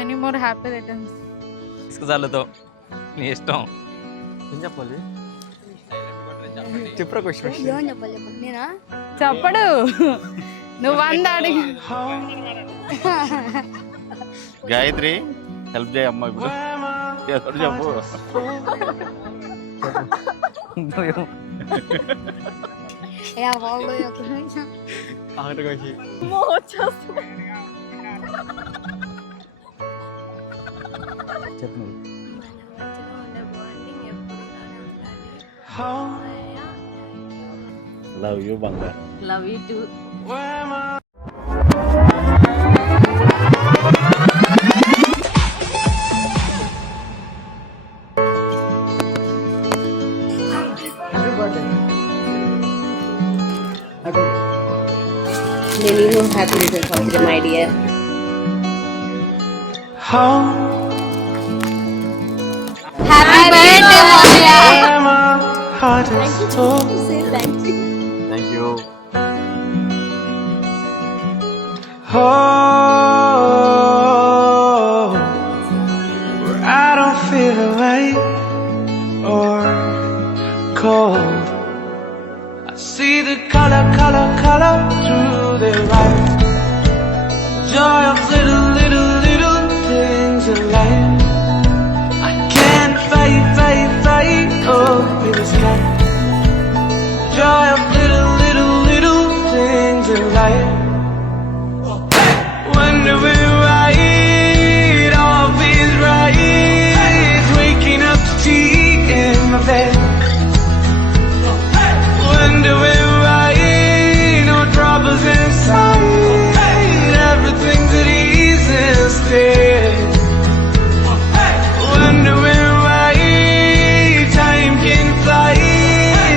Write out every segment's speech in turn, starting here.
Many more happy returns. ఇసుకజాలతో నీ ఇష్టం. ఏం చెప్పాలి? చెప్పరా క్వశ్చన్. నేనా చెప్పడు నువ్వు 100 అడిగి. గాయత్రి హెల్ప్ చేయమ్మా ఇప్పుడు చెప్పు. ఆఖరి వచ్చి చెప్పు. లవ్ యూ బంగారు. Love you two. Many more happy returns of the day, my dear. Happy birthday, Maya. Say thank you. Thank you. Where I don't feel awake or cold. I see the color through their eyes. Joy of little things in life. I can't fight over this night. Joy of little things in life. Wonder where all feels right. Waking up to tea in my bed. Wonder where no troubles inside. Everything's at ease instead. Wonder where time can fly.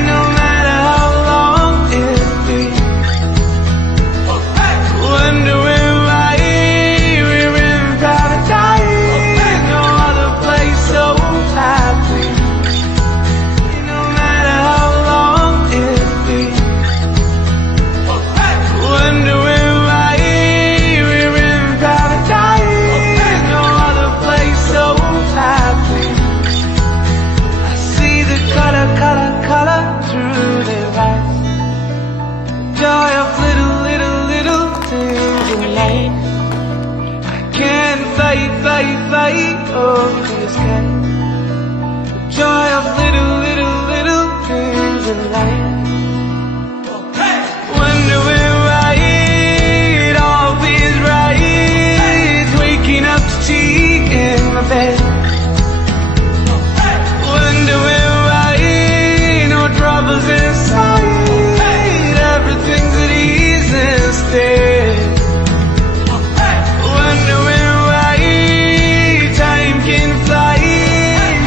No matter how long it be. Wonder where we're in paradise. No other place so happy. No matter how long it be. Wonder where we're in paradise. No other place so happy. I see the color through their eyes. Joy of little things in life. I can't fight over the sky. Joy of little things in life. Wonder where all feels right. Waking up to tea in my bed. Wonder where no troubles inside. Everything's at ease instead. Wonder where time can fly.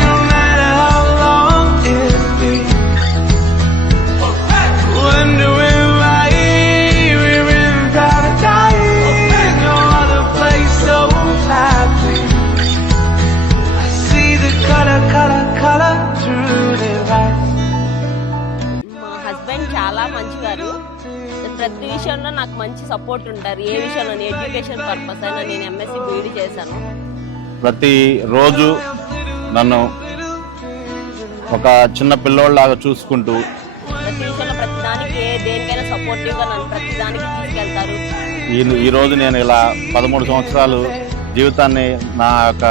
No matter how long it be. Wonder where we're in paradise. No other place so happy. I see the color through their eyes. మా హస్బెండ్ చాలా మంచివారు. ప్రతి విషయంలో నాకు మంచి సపోర్ట్ ఉంటారు. ఏ విషయంలో education purpose అయినా నేను ఎంఎస్సి బీఈడి చేశాను. ప్రతి రోజు నన్ను ఒక చిన్న పిల్లోళ్ళలాగా చూసుకుంటూ ప్రతి విషయంలో ప్రతిదానికి దేనికైనా సపోర్టివ్గా నన్ను ప్రతిదానికి తీసుకెళ్తారు. ఈ రోజు నేను ఇలా 13 సంవత్సరాలు జీవితాన్ని నా యొక్క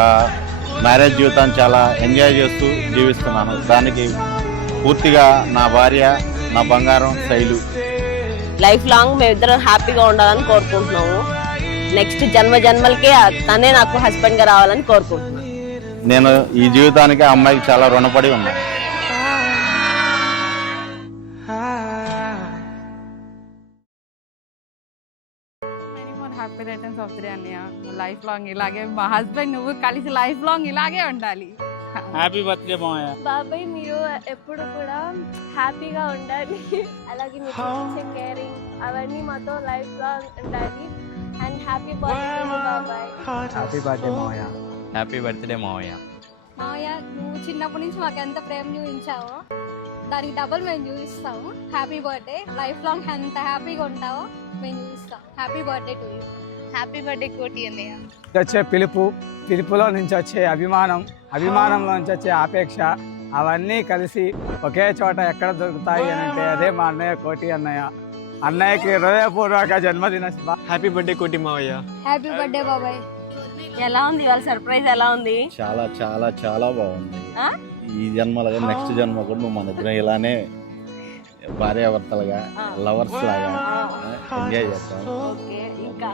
మ్యారేజ్ జీవితాన్ని చాలా ఎంజాయ్ చేస్తూ జీవిస్తున్నాను. దానికి పూర్తిగా నా భార్య, నా బంగారం శైలు. లైఫ్ లాంగ్ మేమిద్దరం హ్యాపీగా ఉండాలని కోరుకుంటున్నాము. నెక్స్ట్ జన్మలకే తనే నాకు హస్బెండ్ గా రావాలని కోరుకుంటున్నాను. నేను ఈ జీవితానికి ఆ అమ్మాయికి చాలా రుణపడి ఉన్నాను. Many more happy returns of the day అన్నయ్య. లైఫ్ లాంగ్ ఇలాగే మా హస్బెండ్ నువ్వు కలిసి లైఫ్ లాంగ్ ఇలాగే ఉండాలి. హ్యాపీ బర్త్డే మావయ్య. బాబాయ్ మీరు ఎప్పుడు కూడా హ్యాపీగా ఉండాలి. అలాగే మీరు చూపించే కేరింగ్ అవన్నీ మాతో లైఫ్ లాంగ్ ఉండాలి. అండ్ హ్యాపీ బర్త్డే బాబాయ్. హ్యాపీ బర్త్డే మావయ్య. హ్యాపీ బర్త్డే మావయ్య. మావయ్య నువ్వు చిన్నప్పటి నుంచి మాకు ఎంత ప్రేమ చూపించావో దానికి డబుల్ మేము చూపిస్తాము. Happy birthday. లైఫ్ లాంగ్ ఎంత హ్యాపీగా ఉంటావో మేము చూపిస్తాం. Happy birthday to you. Happy birthday కోటి అన్నయ్య. వచ్చే పిలుపులో నుంచి వచ్చే అభిమానంలో నుంచి వచ్చే ఆపేక్ష అవన్నీ కలిసి ఒకే చోట ఎక్కడ దొరుకుతాయి అని అంటే అదే మా అన్నయ్య కోటి అన్నయ్యకి హృదయపూర్వక జన్మదిన హ్యాపీ బర్త్డే కోటి మావయ్య. హ్యాపీ బర్త్డే బాబాయ్. ఎలా ఉంది వాళ్ళ సర్ప్రైజ్? ఎలా ఉంది? చాలా చాలా చాలా బాగుంది. ఆ? ఈ జన్మలుగా నెక్స్ట్ జన్మ కూడా నువ్వు మన ఇద్దరం ఇలానే భార్యాభర్తలుగా లవర్స్ లాగా ఎంజాయ్ చేస్తాం. ఓకే, ఇంకా